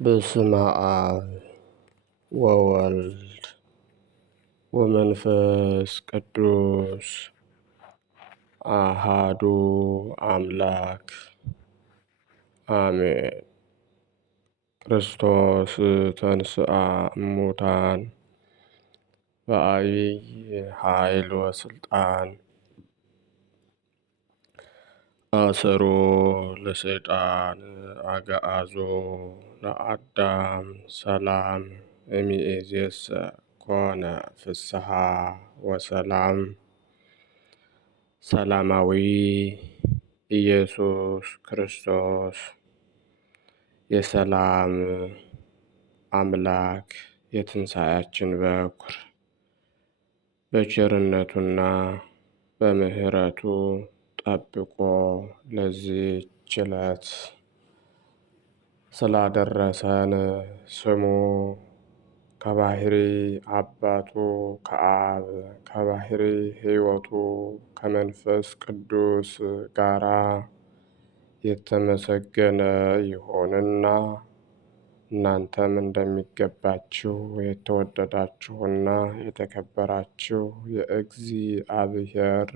በስመ አብ ወወልድ ወመንፈስ ቅዱስ አሃዱ አምላክ አሜን። ክርስቶስ ተንሥአ እሙታን በዐቢይ ኃይል ወሥልጣን አሰሮ ለሰይጣን አግዓዞ ለአዳም ሰላም እምይእዜሰ ኮነ ፍስሐ ወሰላም። ሰላማዊ ኢየሱስ ክርስቶስ የሰላም አምላክ የትንሣኤያችን በኩር በቸርነቱና በምሕረቱ ጠብቆ ለዚህች ዕለት ስላደረሰን ስሙ ከባሕርይ አባቱ ከአብ ከባሕርይ ሕይወቱ ከመንፈስ ቅዱስ ጋራ የተመሰገነ ይሁንና እናንተም እንደሚገባችሁ የተወደዳችሁና የተከበራችሁ የእግዚአብሔር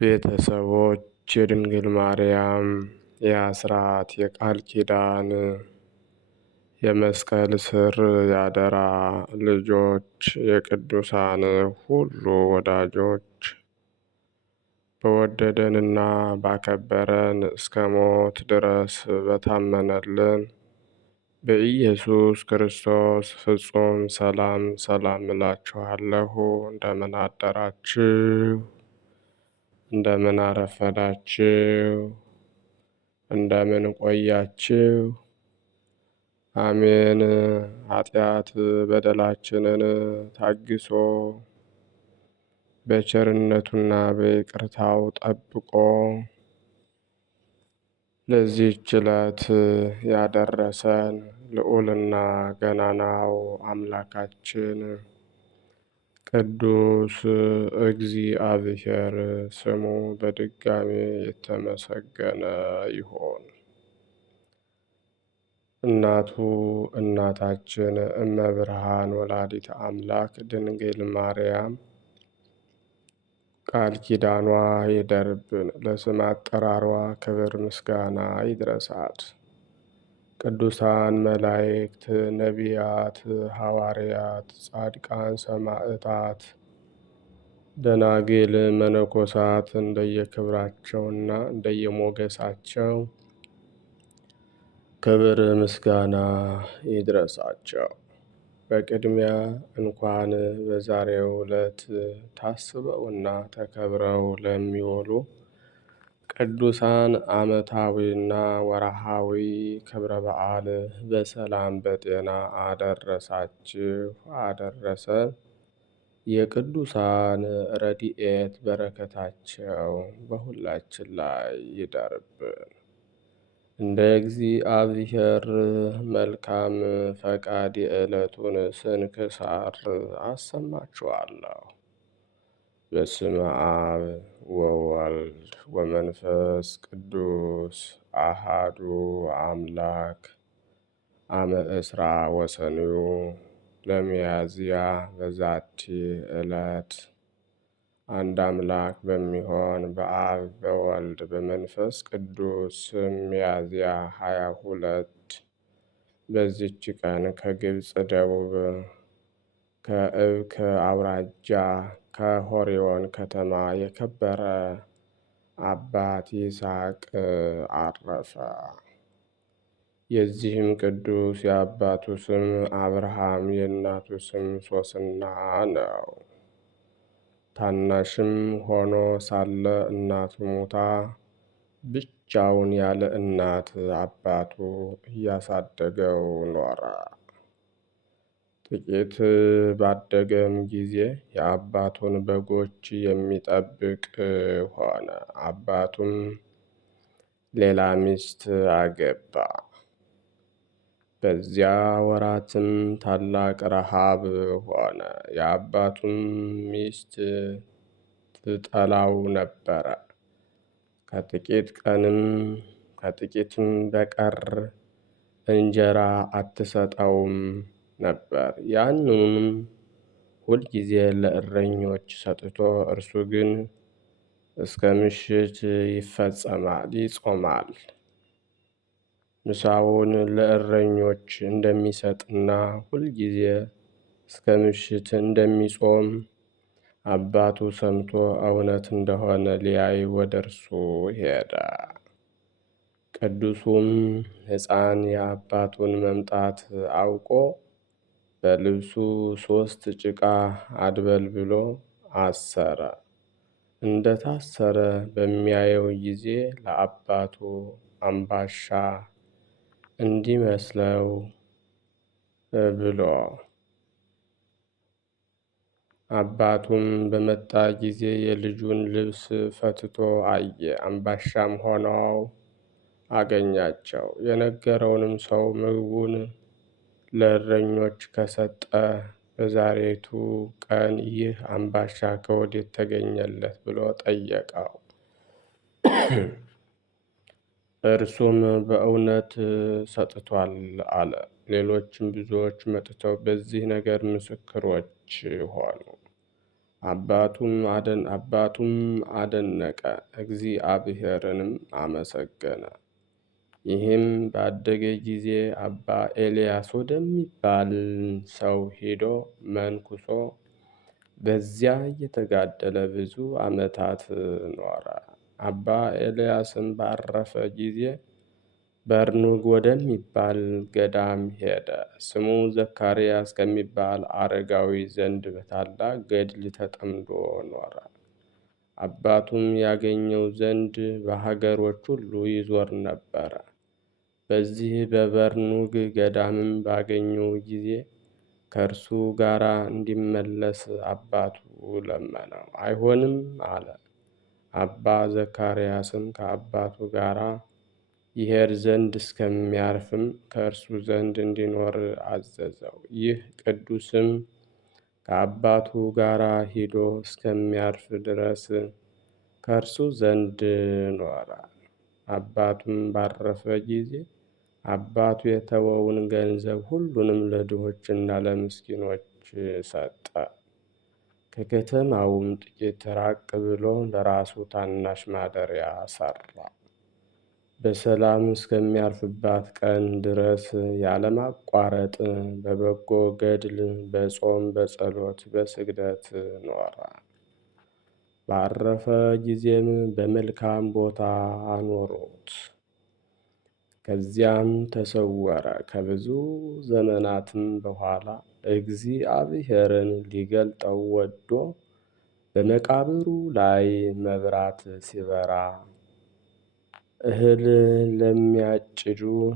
ቤተሰቦች የድንግል ማርያም የአስራት የቃል ኪዳን የመስቀል ስር ያደራ ልጆች የቅዱሳን ሁሉ ወዳጆች በወደደንና ባከበረን እስከ ሞት ድረስ በታመነልን በኢየሱስ ክርስቶስ ፍጹም ሰላም ሰላም እላችኋለሁ። እንደምን አደራችሁ? እንደምን አረፈዳችሁ? እንደምን ቆያችሁ? አሜን። ኃጢአት በደላችንን ታግሶ በቸርነቱና በይቅርታው ጠብቆ ለዚህች ዕለት ያደረሰን ልዑልና ገናናው አምላካችን ቅዱስ እግዚአብሔር ስሙ በድጋሚ የተመሰገነ ይሁን። እናቱ እናታችን እመብርሃን ወላዲተ አምላክ ድንግል ማርያም ቃል ኪዳኗ ይደርብን። ለስም አጠራሯ ክብር ምስጋና ይድረሳት። ቅዱሳን መላእክት፣ ነቢያት፣ ሐዋርያት፣ ጻድቃን፣ ሰማዕታት፣ ደናግል፣ መነኮሳት እንደየክብራቸውና እንደየሞገሳቸው ክብር ምስጋና ይድረሳቸው። በቅድሚያ እንኳን በዛሬው ዕለት ታስበውና ተከብረው ለሚውሉ ቅዱሳን ዓመታዊና ወርሃዊ ክብረ በዓል በሰላም በጤና አደረሳችሁ አደረሰን። የቅዱሳን ረድኤት በረከታቸው በሁላችን ላይ ይደርብን። እንደ እግዚአብሔር መልካም ፈቃድ የዕለቱን ስንክሳር አሰማችኋለሁ። በስመ አብ ወወልድ ወመንፈስ ቅዱስ አሃዱ አምላክ አመ እስራ ወሰንዩ ለሚያዝያ በዛቲ ዕለት አንድ አምላክ በሚሆን በአብ በወልድ በመንፈስ ቅዱስ ስም ሚያዝያ 22 በዚች ቀን ከግብፅ ደቡብ ከእብክ አውራጃ ከሆሪዮን ከተማ የከበረ አባት ይስሐቅ አረፈ። የዚህም ቅዱስ የአባቱ ስም አብርሃም የእናቱ ስም ሶስና ነው። ታናሽም ሆኖ ሳለ እናቱ ሞታ ብቻውን ያለ እናት አባቱ እያሳደገው ኖረ። ጥቂት ባደገም ጊዜ የአባቱን በጎች የሚጠብቅ ሆነ። አባቱም ሌላ ሚስት አገባ። በዚያ ወራትም ታላቅ ረሃብ ሆነ። የአባቱም ሚስት ትጠላው ነበረ። ከጥቂትም በቀር እንጀራ አትሰጠውም ነበር። ያንኑም ሁልጊዜ ለእረኞች ሰጥቶ እርሱ ግን እስከ ምሽት ይጾማል። ምሳውን ለእረኞች እንደሚሰጥና ሁልጊዜ እስከ ምሽት እንደሚጾም አባቱ ሰምቶ እውነት እንደሆነ ሊያይ ወደ እርሱ ሄደ። ቅዱሱም ሕፃን የአባቱን መምጣት አውቆ በልብሱ 3 ጭቃ አድበልብሎ አሰረ። እንደ ታሰረ በሚያየው ጊዜ ለአባቱ አምባሻ እንዲመስለው ብሎ አባቱም በመጣ ጊዜ የልጁን ልብስ ፈትቶ አየ። አምባሻም ሆነው አገኛቸው። የነገረውንም ሰው ምግቡን ለእረኞች ከሰጠ በዛሬቱ ቀን ይህ አምባሻ ከወዴት ተገኘለት ብሎ ጠየቀው። እርሱም በእውነት ሰጥቷል አለ። ሌሎችም ብዙዎች መጥተው በዚህ ነገር ምስክሮች ሆኑ። አባቱም አደነቀ፣ እግዚአብሔርንም አመሰገነ። ይህም ባደገ ጊዜ አባ ኤልያስ ወደሚባል ሰው ሄዶ መንኩሶ በዚያ እየተጋደለ ብዙ ዓመታት ኖረ። አባ ኤልያስም ባረፈ ጊዜ በርኑግ ወደሚባል ገዳም ሄደ። ስሙ ዘካርያስ ከሚባል አረጋዊ ዘንድ በታላቅ ገድል ተጠምዶ ኖረ። አባቱም ያገኘው ዘንድ በሀገሮች ሁሉ ይዞር ነበረ። በዚህ በበርኑግ ገዳምም ባገኘው ጊዜ ከእርሱ ጋር እንዲመለስ አባቱ ለመነው። አይሆንም አለ። አባ ዘካርያስም ከአባቱ ጋር ይሄድ ዘንድ እስከሚያርፍም ከእርሱ ዘንድ እንዲኖር አዘዘው። ይህ ቅዱስም ከአባቱ ጋር ሂዶ እስከሚያርፍ ድረስ ከእርሱ ዘንድ ኖረ። አባቱም ባረፈ ጊዜ አባቱ የተወውን ገንዘብ ሁሉንም ለድሆችና ለምስኪኖች ሰጠ። ከከተማውም ጥቂት ራቅ ብሎ ለራሱ ታናሽ ማደሪያ ሠራ። በሰላም እስከሚያርፍባት ቀን ድረስ ያለማቋረጥ በበጎ ገድል፣ በጾም፣ በጸሎት፣ በስግደት ኖረ። ባረፈ ጊዜም በመልካም ቦታ አኖሩት። ከዚያም ተሰወረ። ከብዙ ዘመናትም በኋላ እግዚአብሔርን ሊገልጠው ወዶ በመቃብሩ ላይ መብራት ሲበራ እህል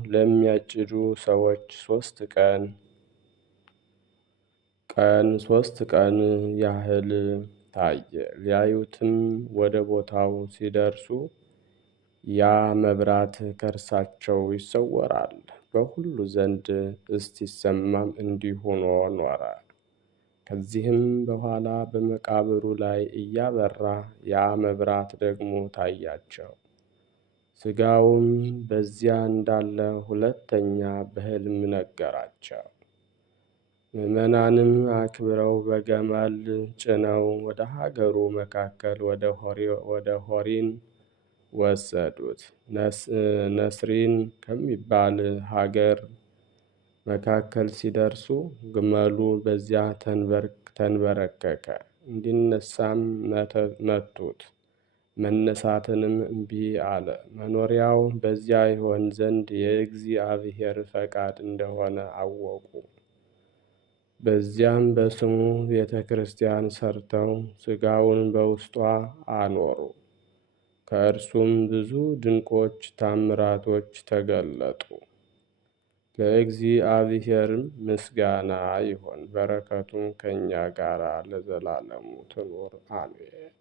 ለሚያጭዱ ሰዎች 3 ቀን ያህል ታየ። ሊያዩትም ወደ ቦታው ሲደርሱ ያ መብራት ከእርሳቸው ይሰወራል። በሁሉ ዘንድ እስቲሰማም እንዲህ ሆኖ ኖረ። ከዚህም በኋላ በመቃብሩ ላይ እያበራ ያ መብራት ደግሞ ታያቸው። ሥጋውም በዚያ እንዳለ ሁለተኛ በሕልም ነገራቸው። ምዕመናንም አክብረው በገመል ጭነው ወደ ሀገሩ መካከል ወደ ሆሪን ወሰዱት። ነስሪን ከሚባል ሀገር መካከል ሲደርሱ ግመሉ በዚያ ተንበረከከ። እንዲነሳም መቱት። መነሳትንም እምቢ አለ። መኖሪያው በዚያ ይሆን ዘንድ የእግዚአብሔር ፈቃድ እንደሆነ አወቁ። በዚያም በስሙ ቤተ ክርስቲያን ሰርተው ሥጋውን በውስጧ አኖሩ። ከእርሱም ብዙ ድንቆች ታምራቶች ተገለጡ። ለእግዚአብሔርም ምስጋና ይሁን፣ በረከቱም ከእኛ ጋር ለዘላለሙ ትኑር አሜን።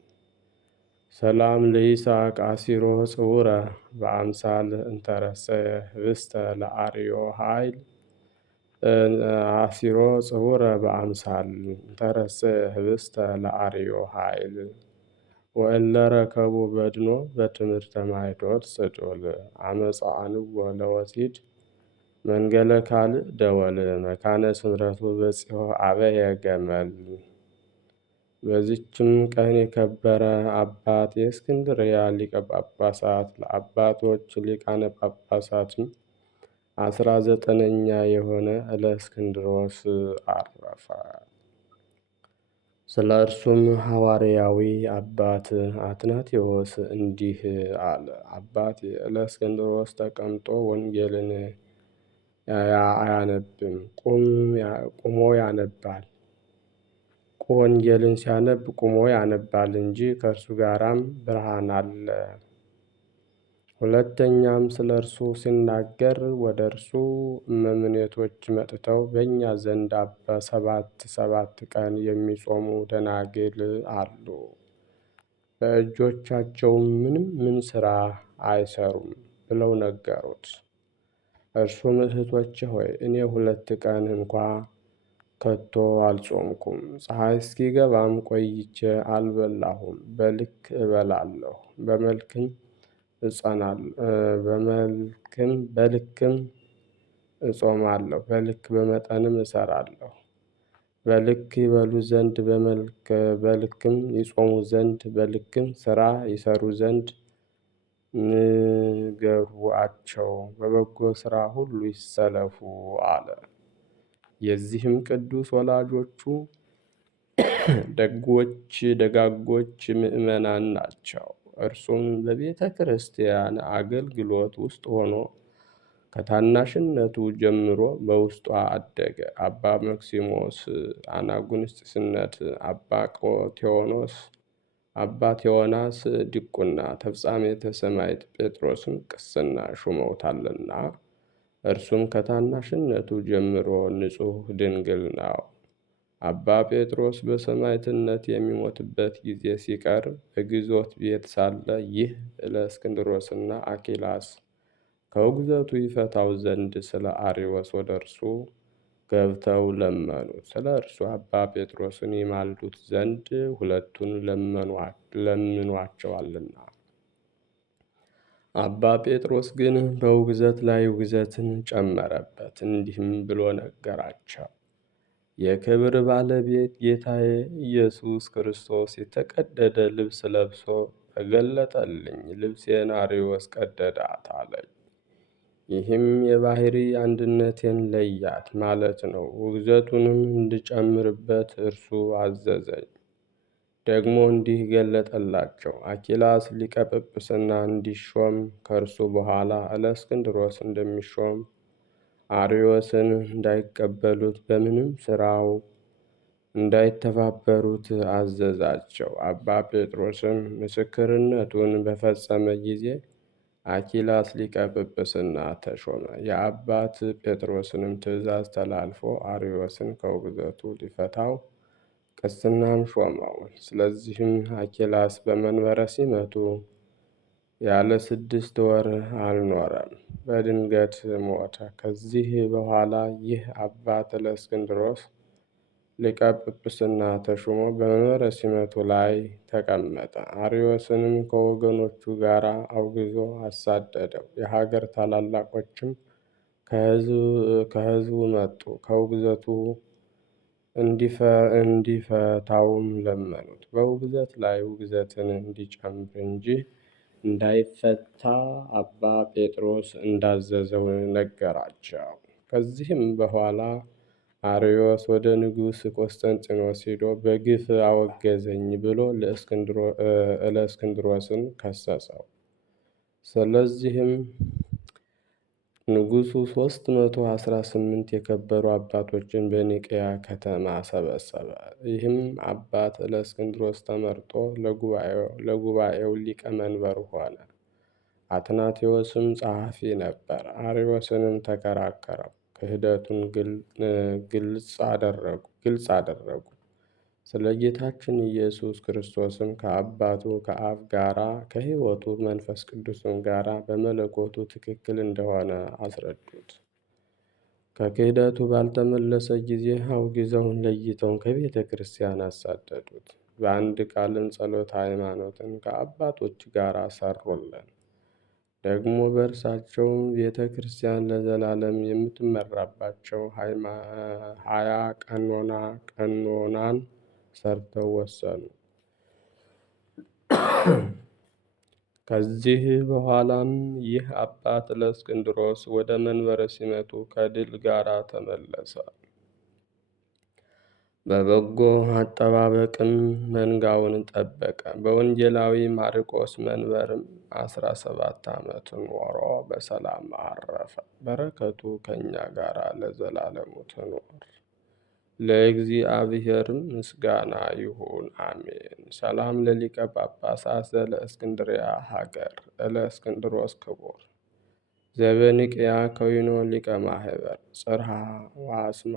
ሰላም ለይስሐቅ አሲሮ ጽውረ በአምሳል እንተረሰየ ህብስተ ለአርዮ ኃይል አሲሮ ጽውረ በአምሳል እንተረሰየ ህብስተ ለአርዮ ኃይል ወእለ ረከቡ በድኖ በትምህርተ ማይቶት ስጡል አመፃ አንዎ ለወሲድ መንገለ ካልእ ደወል መካነ ስምረቱ በጺሖ አበየ ገመል። በዚችም ቀን የከበረ አባት የእስክንድርያ ሊቀ ጳጳሳት ለአባቶች ሊቃነ ጳጳሳትም 19ኛ የሆነ እለእስክንድሮስ አረፈ። ስለ እርሱም ሐዋርያዊ አባት አትናቴዎስ እንዲህ አለ። አባት እለእስክንድሮስ ተቀምጦ ወንጌልን አያነብም፣ ቁሞ ያነባል። ወንጌልን ሲያነብ ቁሞ ያነባል እንጂ ከእርሱ ጋራም ብርሃን አለ። ሁለተኛም ስለ እርሱ ሲናገር ወደ እርሱ እመምኔቶች መጥተው በእኛ ዘንድ ሰባት ቀን የሚጾሙ ደናግል አሉ፣ በእጆቻቸውም ምን ሥራ አይሰሩም ብለው ነገሩት። እርሱም እህቶቼ ሆይ እኔ 2 ቀን እንኳ ከቶ አልጾምኩም፣ ፀሐይ እስኪገባም ቆይቼ አልበላሁም። በልክ እበላለሁ፣ በልክም እጾማለሁ፣ በልክ በመጠንም እሰራለሁ። በልክ ይበሉ ዘንድ በልክም ይጾሙ ዘንድ በልክም ሥራ ይሰሩ ዘንድ ንገሩአቸው፣ በበጎ ሥራ ሁሉ ይሰለፉ አለ። የዚህም ቅዱስ ወላጆቹ ደጋጎች ምዕመናን ናቸው። እርሱም በቤተ ክርስቲያን አገልግሎት ውስጥ ሆኖ ከታናሽነቱ ጀምሮ በውስጧ አደገ። አባ መክሲሞስ አናጉንስጢስነት፣ አባ ቴዎናስ ዲቁና፣ ተፍጻሜተ ሰማዕት ጴጥሮስም ቅስና ሹመውታልና እርሱም ከታናሽነቱ ጀምሮ ንጹሕ ድንግል ነው። አባ ጴጥሮስ በሰማዕትነት የሚሞትበት ጊዜ ሲቀርብ በግዞት ቤት ሳለ ይህ እለእስክንድሮስና አኪላስ ከውግዘቱ ይፈታው ዘንድ ስለ አርዮስ ወደ እርሱ ገብተው ለመኑት። ስለ እርሱ አባ ጴጥሮስን ይማልዱት ዘንድ ሁለቱን ለምኗቸዋልና። አባ ጴጥሮስ ግን በውግዘት ላይ ውግዘትን ጨመረበት፣ እንዲህም ብሎ ነገራቸው። የክብር ባለቤት ጌታዬ ኢየሱስ ክርስቶስ የተቀደደ ልብስ ለብሶ ተገለጠልኝ። ልብሴን አርዮስ ቀደዳት አለኝ። ይህም የባህሪ አንድነቴን ለያት ማለት ነው። ውግዘቱንም እንድጨምርበት እርሱ አዘዘኝ። ደግሞ እንዲህ ገለጠላቸው። አኪላስ ሊቀ ጵጵስና እንዲሾም ከእርሱ በኋላ እለእስክንድሮስ እንደሚሾም አርዮስን እንዳይቀበሉት በምንም ሥራው እንዳይተባበሩት አዘዛቸው። አባ ጴጥሮስም ምስክርነቱን በፈጸመ ጊዜ አኪላስ ሊቀ ጵጵስና ተሾመ። የአባት ጴጥሮስንም ትእዛዝ ተላልፎ አርዮስን ከውግዘቱ ሊፈታው ቅስናም ሾመው። ስለዚህም አኪላስ በመንበረ ሲመቱ ያለ 6 ወር አልኖረም፣ በድንገት ሞተ። ከዚህ በኋላ ይህ አባት እለእስክንድሮስ ሊቀ ጵጵስና ተሹሞ በመንበረ ሲመቱ ላይ ተቀመጠ። አርዮስንም ከወገኖቹ ጋር አውግዞ አሳደደው። የሀገር ታላላቆችም ከሕዝቡ መጡ፣ ከውግዘቱ እንዲፈታውም ለመኑት። በውግዘት ላይ ውግዘትን እንዲጨምር እንጂ እንዳይፈታ አባ ጴጥሮስ እንዳዘዘው ነገራቸው። ከዚህም በኋላ አርዮስ ወደ ንጉሥ ቆስጠንጢኖስ ሄዶ በግፍ አወገዘኝ ብሎ እለእስክንድሮስን ከሰሰው። ስለዚህም ንጉሡ 318 የከበሩ አባቶችን በኒቅያ ከተማ ሰበሰበ። ይህም አባት እለእስክንድሮስ ተመርጦ ለጉባኤው ሊቀ መንበር ሆነ። አትናቴዎስም ጸሐፊ ነበር። አርዮስንም ተከራከረው፣ ክህደቱን ግልጽ አደረጉ። ስለ ጌታችን ኢየሱስ ክርስቶስም ከአባቱ ከአብ ጋራ ከሕይወቱ መንፈስ ቅዱስም ጋራ በመለኮቱ ትክክል እንደሆነ አስረዱት። ከክህደቱ ባልተመለሰ ጊዜ አውግዘውን ለይተውን ከቤተ ክርስቲያን አሳደዱት። በአንድ ቃልም ጸሎተ ሃይማኖትን ከአባቶች ጋር ሰሩልን። ደግሞ በእርሳቸውም ቤተ ክርስቲያን ለዘላለም የምትመራባቸው 20 ቀኖናን ሰርተው ወሰኑ። ከዚህ በኋላም ይህ አባት ለእስክንድሮስ ወደ መንበረ ሲመቱ ከድል ጋር ተመለሰ። በበጎ አጠባበቅም መንጋውን ጠበቀ። በወንጌላዊ ማርቆስ መንበርም 17 ዓመት ኖሮ በሰላም አረፈ። በረከቱ ከእኛ ጋር ለዘላለሙ ትኑር። ለእግዚአብሔርም ምስጋና ይሁን፣ አሜን። ሰላም ለሊቀ ጳጳሳት ዘለእስክንድርያ ሀገር እለእስክንድሮስ ክቡር ዘበኒቅያ ከዊኖ ሊቀ ማህበር ጽርሃ ዋስማ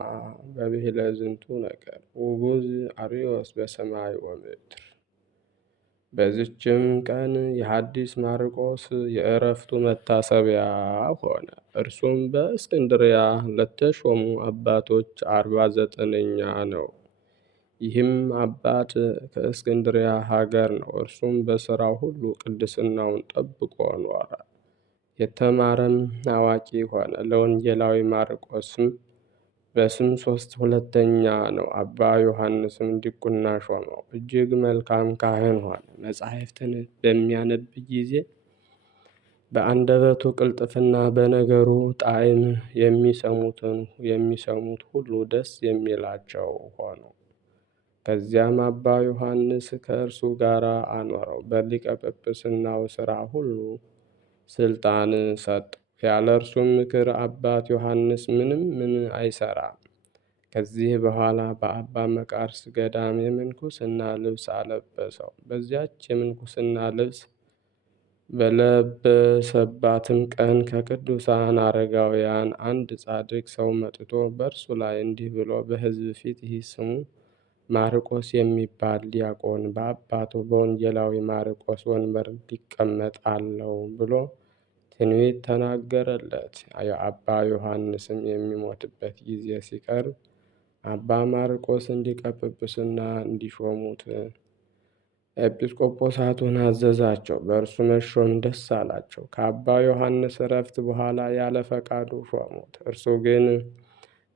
በብሂለ ዝንቱ ነገር ውጉዝ አርዮስ በሰማይ ወምድር። በዚችም ቀን የሐዲስ ማርቆስ የእረፍቱ መታሰቢያ ሆነ። እርሱም በእስክንድርያ ለተሾሙ አባቶች 49ኛ ነው። ይህም አባት ከእስክንድርያ ሀገር ነው። እርሱም በሥራው ሁሉ ቅድስናውን ጠብቆ ኖረ። የተማረም አዋቂ ሆነ። ለወንጌላዊ ማርቆስም በስም 2ኛ ነው። አባ ዮሐንስም ዲቁና ሾመው። እጅግ መልካም ካህን ሆነ። መጻሕፍትን በሚያነብ ጊዜ በአንደበቱ ቅልጥፍና በነገሩ ጣዕም የሚሰሙት ሁሉ ደስ የሚላቸው ሆኑ። ከዚያም አባ ዮሐንስ ከእርሱ ጋር አኖረው። በሊቀ ጵጵስናው ሥራ ሁሉ ስልጣን ሰጠው። ያለ እርሱም ምክር አባት ዮሐንስ ምን አይሰራም። ከዚህ በኋላ በአባ መቃርስ ገዳም የምንኩስና ልብስ አለበሰው። በዚያች የምንኩስና ልብስ በለበሰባትም ቀን ከቅዱሳን አረጋውያን አንድ ጻድቅ ሰው መጥቶ በእርሱ ላይ እንዲህ ብሎ በሕዝብ ፊት ይህ ስሙ ማርቆስ የሚባል ዲያቆን በአባቱ በወንጌላዊ ማርቆስ ወንበር ሊቀመጥ አለው ብሎ ትንቢት ተናገረለት። የአባ ዮሐንስም የሚሞትበት ጊዜ ሲቀርብ አባ ማርቆስን ሊቀ ጵጵስና እንዲሾሙት ኤጲስቆጶሳቱን አዘዛቸው። በእርሱ መሾም ደስ አላቸው። ከአባ ዮሐንስ እረፍት በኋላ ያለ ፈቃዱ ሾሙት። እርሱ ግን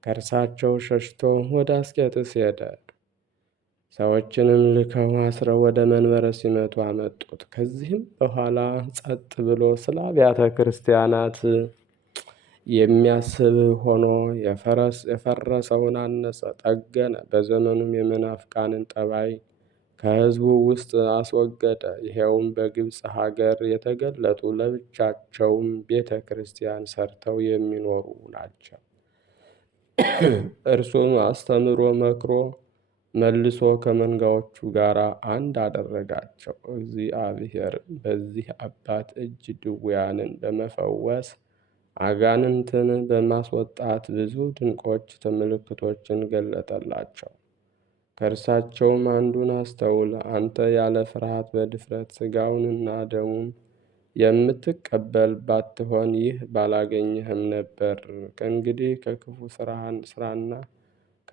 ከእርሳቸው ሸሽቶ ወደ አስቄጥስ ሄደ። ሰዎችንም ልከው አስረው ወደ መንበረ ሲመቱ አመጡት። ከዚህም በኋላ ጸጥ ብሎ ስለ አብያተ ክርስቲያናት የሚያስብ ሆኖ የፈረሰውን አነጸ፣ ጠገነ። በዘመኑም የመናፍቃንን ጠባይ ከሕዝቡ ውስጥ አስወገደ። ይሄውም በግብፅ ሀገር የተገለጡ ለብቻቸውም ቤተ ክርስቲያን ሰርተው የሚኖሩ ናቸው። እርሱም አስተምሮ መክሮ መልሶ ከመንጋዎቹ ጋር አንድ አደረጋቸው። እግዚአብሔር በዚህ አባት እጅ ድውያንን በመፈወስ አጋንንትን በማስወጣት ብዙ ድንቆች ምልክቶችን ገለጠላቸው። ከእርሳቸውም አንዱን አስተውል፣ አንተ ያለ ፍርሃት በድፍረት ሥጋውንና ደሙን የምትቀበል ባትሆን ይህ ባላገኘህም ነበር። ከእንግዲህ ከክፉ ስራና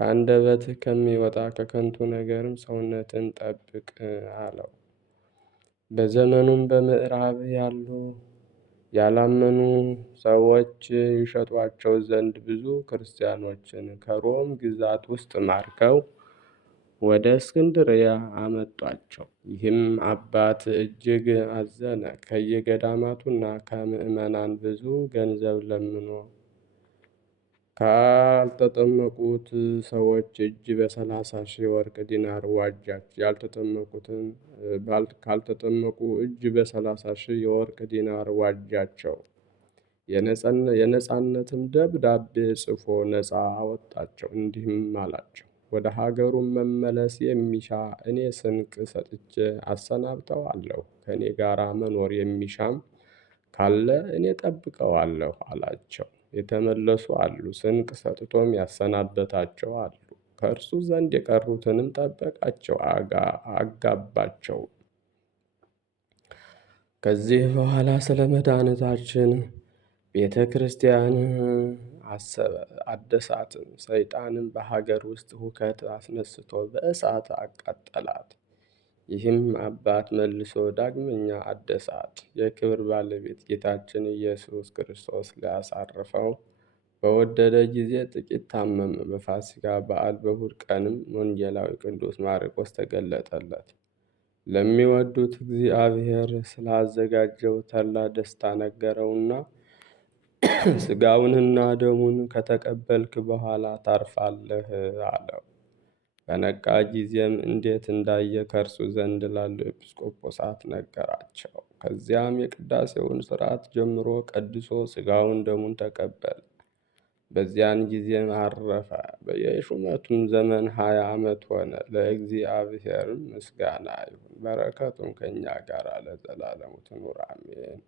ከአንደበትህ ከሚወጣ ከከንቱ ነገርም ሰውነትን ጠብቅ አለው። በዘመኑም በምዕራብ ያላመኑ ሰዎች ይሸጧቸው ዘንድ ብዙ ክርስቲያኖችን ከሮም ግዛት ውስጥ ማርከው ወደ እስክንድርያ አመጧቸው። ይህም አባት እጅግ አዘነ። ከየገዳማቱና ከምዕመናን ብዙ ገንዘብ ለምኖ ካልተጠመቁት ሰዎች እጅ በ30,000 የወርቅ ዲናር ዋጃቸው። ካልተጠመቁ እጅ በ30,000 የወርቅ ዲናር ዋጃቸው። የነጻነትም ደብዳቤ ጽፎ ነጻ አወጣቸው። እንዲህም አላቸው፣ ወደ ሀገሩም መመለስ የሚሻ እኔ ስንቅ ሰጥቼ አሰናብተዋለሁ። ከእኔ ጋር መኖር የሚሻም ካለ እኔ ጠብቀዋለሁ አላቸው። የተመለሱ አሉ፣ ስንቅ ሰጥቶም ያሰናበታቸው አሉ። ከእርሱ ዘንድ የቀሩትንም ጠበቃቸው፣ አጋባቸው። ከዚህ በኋላ ስለ መድኃኒታችን ቤተ ክርስቲያን አሰበ፣ አደሳትም። ሰይጣንም በሀገር ውስጥ ሁከት አስነስቶ በእሳት አቃጠላት። ይህም አባት መልሶ ዳግመኛ አደሳት። የክብር ባለቤት ጌታችን ኢየሱስ ክርስቶስ ሊያሳርፈው በወደደ ጊዜ ጥቂት ታመመ። በፋሲካ በዓል በእሁድ ቀንም ወንጌላዊ ቅዱስ ማርቆስ ተገለጠለት። ለሚወዱት እግዚአብሔር ስላዘጋጀው ተድላ ደስታ ነገረውና ሥጋውንና ደሙን ከተቀበልክ በኋላ ታርፋለህ አለው። በነቃ ጊዜም እንዴት እንዳየ ከእርሱ ዘንድ ላሉ ኤጲስቆጶሳት ነገራቸው። ከዚያም የቅዳሴውን ሥርዓት ጀምሮ ቀድሶ ሥጋውን ደሙን ተቀበለ። በዚያን ጊዜም አረፈ። የሹመቱም ዘመን 20 ዓመት ሆነ። ለእግዚአብሔርም ምስጋና ይሁን፣ በረከቱም ከእኛ ጋር ለዘላለሙ ትኑር አሜን።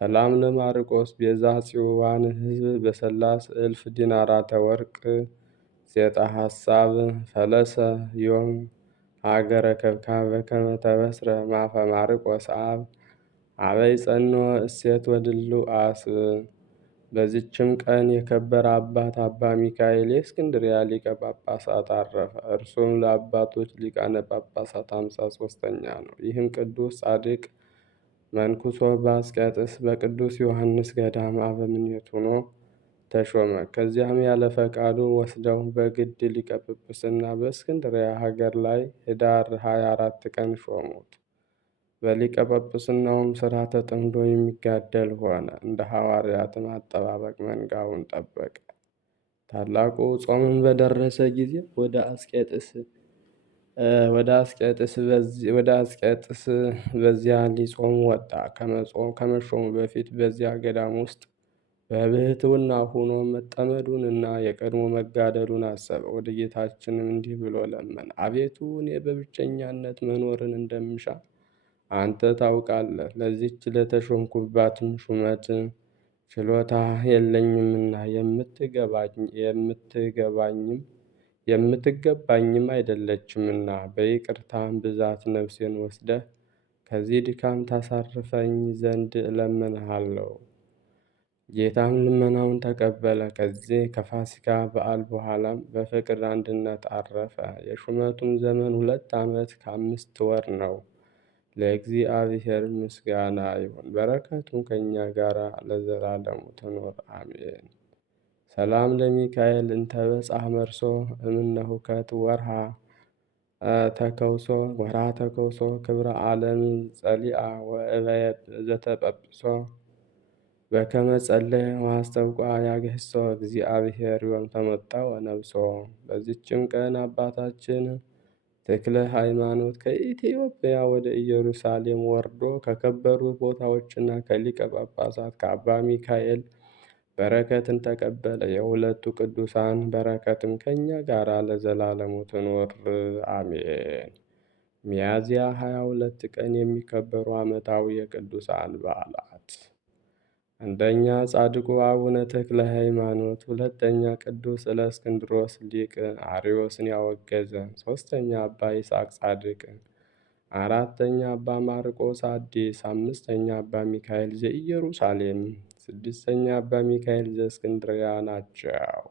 ሰላም ለማርቆስ ቤዛ ጽዋን ሕዝብ በሰላስ እልፍ ዲናራተ ወርቅ ሴጣ ሐሳብ ፈለሰ ዮም ሀገረ ከብካበ ከመተበስረ ማፈ ማርቆስ አብ አበይ ጸኖ እሴት ወድሉ አስብ። በዚችም ቀን የከበረ አባት አባ ሚካኤል የእስክንድርያ ሊቀ ጳጳሳት አረፈ። እርሱም ለአባቶች ሊቃነ ጳጳሳት 53ኛ ነው። ይህም ቅዱስ ጻድቅ መንኩሶ በአስቄጥስ በቅዱስ ዮሐንስ ገዳም አበምኔት ሆኖ ተሾመ። ከዚያም ያለ ፈቃዱ ወስደው በግድ ሊቀ ጵጵስና በእስክንድርያ ሀገር ላይ ኅዳር 24 ቀን ሾሙት። በሊቀ ጵጵስናውም ሥራ ተጠምዶ የሚጋደል ሆነ። እንደ ሐዋርያትም አጠባበቅ መንጋውን ጠበቀ። ታላቁ ጾምም በደረሰ ጊዜ ወደ አስቄጥስ በዚያ ሊጾም ወጣ። ከመሾሙ በፊት በዚያ ገዳም ውስጥ በብሕትውና ሆኖ መጠመዱንና የቀድሞ መጋደሉን አሰበ። ወደ ጌታችንም እንዲህ ብሎ ለመነ። አቤቱ እኔ በብቸኛነት መኖርን እንደምሻ አንተ ታውቃለህ። ለዚች ለተሾምኩባትም ሹመት ችሎታ የለኝምና የምትገባኝም አይደለችምና በይቅርታም ብዛት ነፍሴን ወስደህ ከዚህ ድካም ታሳርፈኝ ዘንድ እለምንሃለሁ። ጌታም ልመናውን ተቀበለ። ከዚህ ከፋሲካ በዓል በኋላም በፍቅር አንድነት አረፈ። የሹመቱም ዘመን 2 ዓመት ከ5 ወር ነው። ለእግዚአብሔር ምስጋና ይሁን፣ በረከቱም ከእኛ ጋር ለዘላለሙ ትኑር አሜን። ሰላም ለሚካኤል እንተበጽሐ መርሶ እምነ ሁከት ወርሃ ተከውሶ ክብረ ዓለም ጸሊአ ወእበየ ዘተጰጵሶ በከመ ጸለየ ወአስተብቋ ያግህሶ እግዚአብሔር ዮም ተመጠወ ነብሶ። በዚችም ቀን አባታችን ተክለ ሃይማኖት ከኢትዮጵያ ወደ ኢየሩሳሌም ወርዶ ከከበሩ ቦታዎችና ከሊቀ ጳጳሳት ከአባ ሚካኤል በረከትን ተቀበለ። የሁለቱ ቅዱሳን በረከትም ከእኛ ጋር ለዘላለሙ ትኑር አሜን። ሚያዝያ 22 ቀን የሚከበሩ ዓመታዊ የቅዱሳን በዓላት፣ አንደኛ ጻድቁ አቡነ ተክለ ሃይማኖት፣ ሁለተኛ ቅዱስ እለእስክንድሮስ ሊቅ አርዮስን ያወገዘ፣ ሶስተኛ አባ ይስሐቅ ጻድቅ፣ አራተኛ አባ ማርቆስ አዲስ፣ አምስተኛ አባ ሚካኤል ዘኢየሩሳሌም፣ ስድስተኛ አባ ሚካኤል ዘእስክንድርያ ናቸው።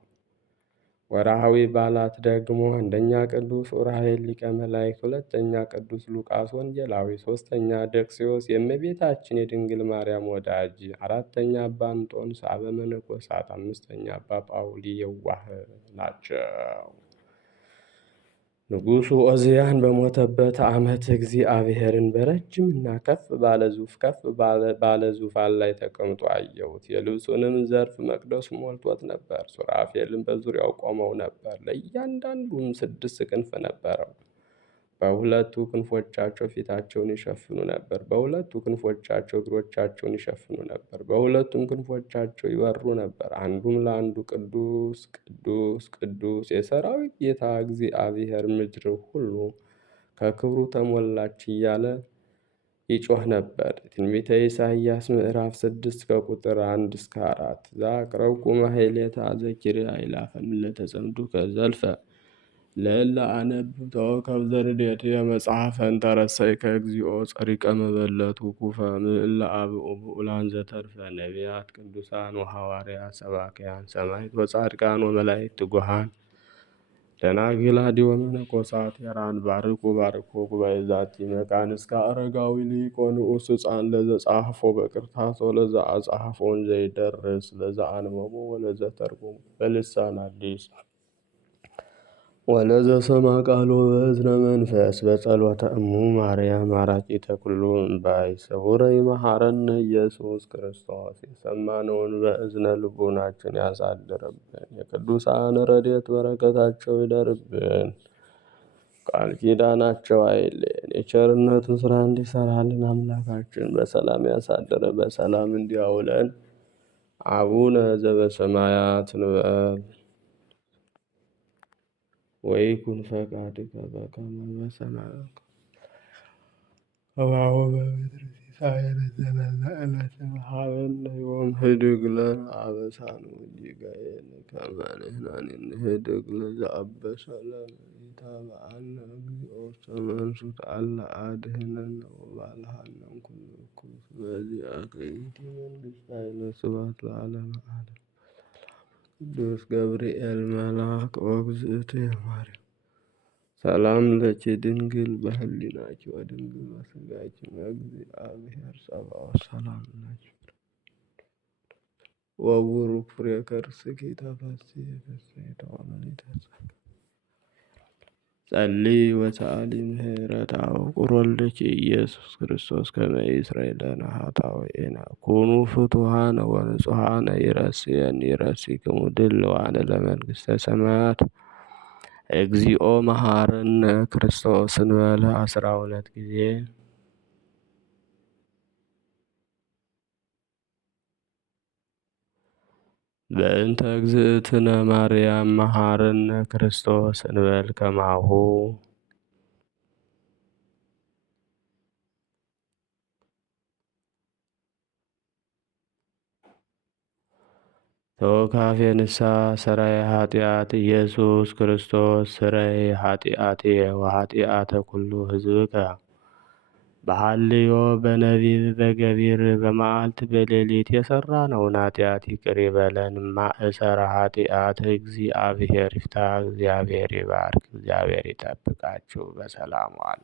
ወርሃዊ በዓላት ደግሞ አንደኛ ቅዱስ ዑራኤል ሊቀ መላእክት፣ ሁለተኛ ቅዱስ ሉቃስ ወንጌላዊ፣ ሶስተኛ ደቅስዮስ የእመቤታችን የድንግል ማርያም ወዳጅ፣ አራተኛ አባ እንጦንስ አበመነኮሳት፣ አምስተኛ አባ ጳውሊ የዋህ ናቸው። ንጉሡ ዖዝያን በሞተበት ዓመት እግዚአብሔርን በረጅምና ከፍ ባለ ዙፋን ላይ ተቀምጦ አየሁት። የልብሱንም ዘርፍ መቅደሱ ሞልቶት ነበር። ሱራፌልም በዙሪያው ቆመው ነበር። ለእያንዳንዱም 6 ክንፍ ነበረው። በሁለቱ ክንፎቻቸው ፊታቸውን ይሸፍኑ ነበር፣ በሁለቱ ክንፎቻቸው እግሮቻቸውን ይሸፍኑ ነበር፣ በሁለቱም ክንፎቻቸው ይበሩ ነበር። አንዱም ለአንዱ ቅዱስ ቅዱስ ቅዱስ የሰራዊት ጌታ እግዚአብሔር ምድር ሁሉ ከክብሩ ተሞላች እያለ ይጮህ ነበር። ትንቢተ ኢሳይያስ ምዕራፍ 6 ከቁጥር 1 እስከ 4 ዘአቅረብኩ ማሕሌተ ዘኪርየ አእላፈ እምዕለተ ጸምዱከ ዘልፈ ለእለ አነብብ ተወከፍ ዘርዴትየ መጽሐፈ እንተረሰይከ እግዚኦ ጸሪቀ መበለት ውኩፈ እምእለ አብኡ ብኡላን ዘተርፈ ነቢያት ቅዱሳን ወሐዋርያት ሰባክያን ሰማዕት ወጻድቃን ወመላእክት ትጉሃን ደናግል አድዮ መነኮሳት ሄራን ባርኩ ባርኮ ጉባኤ ዛቲ መካን እስከ አረጋዊ ሊቆ ንዑስ ሕፃን ለዘጻሕፎ በክርታስ ወለዘ አጻሕፎን ዘይደርስ ለዘ አንበቦ ወለዘ ተርጎሙ በልሳን አዲስ ወለዘ ሰማ ቃሎ በእዝነ መንፈስ በጸሎተ እሙ ማርያም አራቂተ ኩሉ እምባይ ስውረ ይመሐረነ ኢየሱስ ክርስቶስ። የሰማነውን በእዝነ ልቡናችን ያሳድርብን። የቅዱሳን ረድኤት በረከታቸው ይደርብን። ቃል ኪዳናቸው አይለየን። የቸርነቱን ስራ እንዲሰራልን አምላካችን በሰላም ያሳድረ በሰላም እንዲያውለን። አቡነ ዘበሰማያት እንበል። ወይኩን ፈቃድከ በከመ በሰማይ ከማሁ በምድር ሲሳየነ ዘለለ ዕለትነ ሀበነ ዮም ህድግ ለነ አበሳነ ወጌጋየነ ከመ ንሕነኒ ንህድግ ለዘአበሰ ለነ ኢታብአነ እግዚኦ ውስተ መንሱት አላ አድኅነነ ወባልሐነ እምኩሉ እኩይ በዚአከ ይእቲ መንግሥተ ኃይለ ስብሐት ለዓለመ ዓለም። ቅዱስ ገብርኤል መልአክ ወእግዝእትየ ማርያም ሰላም ለኪ ድንግል በህሊናኪ ወድንግል በሥጋኪ እግዚአብሔር ጸባኦት ሰላም ለኪ ወቡሩክ ፍሬ ከርሥኪ ተፈሥሒ ፍሥሕት ወምልዕተ ጸጋ ጸልዪ ወሰአሊ ምህረተ ወቁር ወልደኪ ኢየሱስ ክርስቶስ ከመ ይስረይ ለነ ኃጣውኢነ ኩኑ ፍቱሐነ ወንጹሐነ ይረስየኒ ይረሲክሙ ድልዋነ ለመንግሥተ ሰማያት። እግዚኦ መሐረነ ክርስቶስ እንበለ 12 ጊዜ። በእንተ እግዝእትነ ማርያም መሐረነ ክርስቶስ እንበል ከማሁ። ተወካፌ ንስሐ ሠራየ ኃጢአት ኢየሱስ ክርስቶስ ስረይ ኃጢአቴ ወኃጢአተ ኩሉ ሕዝብከ በሐልዮ በነቢብ በገቢር በመዓልት በሌሊት የሠራነውን ኃጢአት ይቅር ይበለን። ማእሰረ ኃጢአት እግዚአብሔር ይፍታ። እግዚአብሔር ይባርክ። እግዚአብሔር ይጠብቃችሁ። በሰላም ዋሉ።